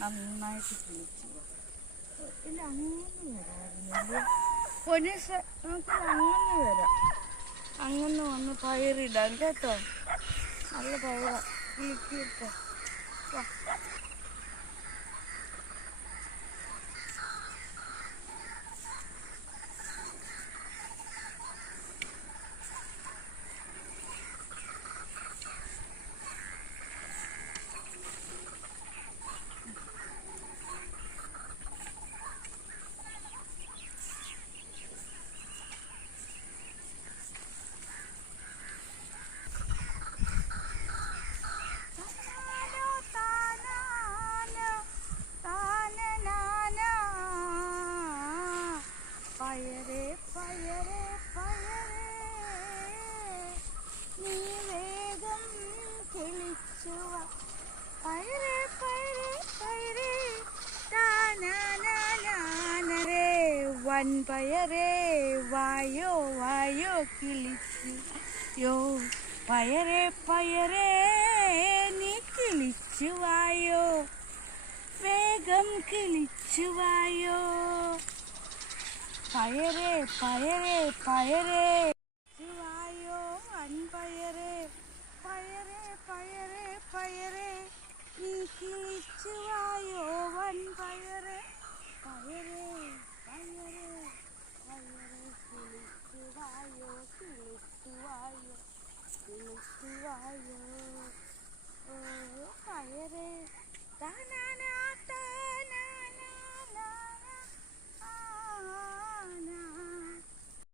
നന്നായിട്ട് കിളിച്ചു. ഇല്ല അങ്ങനെ വരാമായിരുന്നില്ല പൊന്നീസ് നമുക്ക് അങ്ങനെ വരാം. അങ്ങനെ വന്ന് പയറിടാം കേട്ടോ? നല്ല പയറ. കിളിക്കിട്ടോ പയരേ ഫയറേ പയരേ നീ വേഗം കിളിച്ചു ഫയറേ ഫയറേ ഫയറേ പയരേ. വൻ വൻപയരേ വായോ വായോ കിളിച്ചു. യോ പയരേ പയരേ. നീ കിളിച്ചു വായോ. വേഗം കിളിച്ചു വായോ. Paere, paere, paere.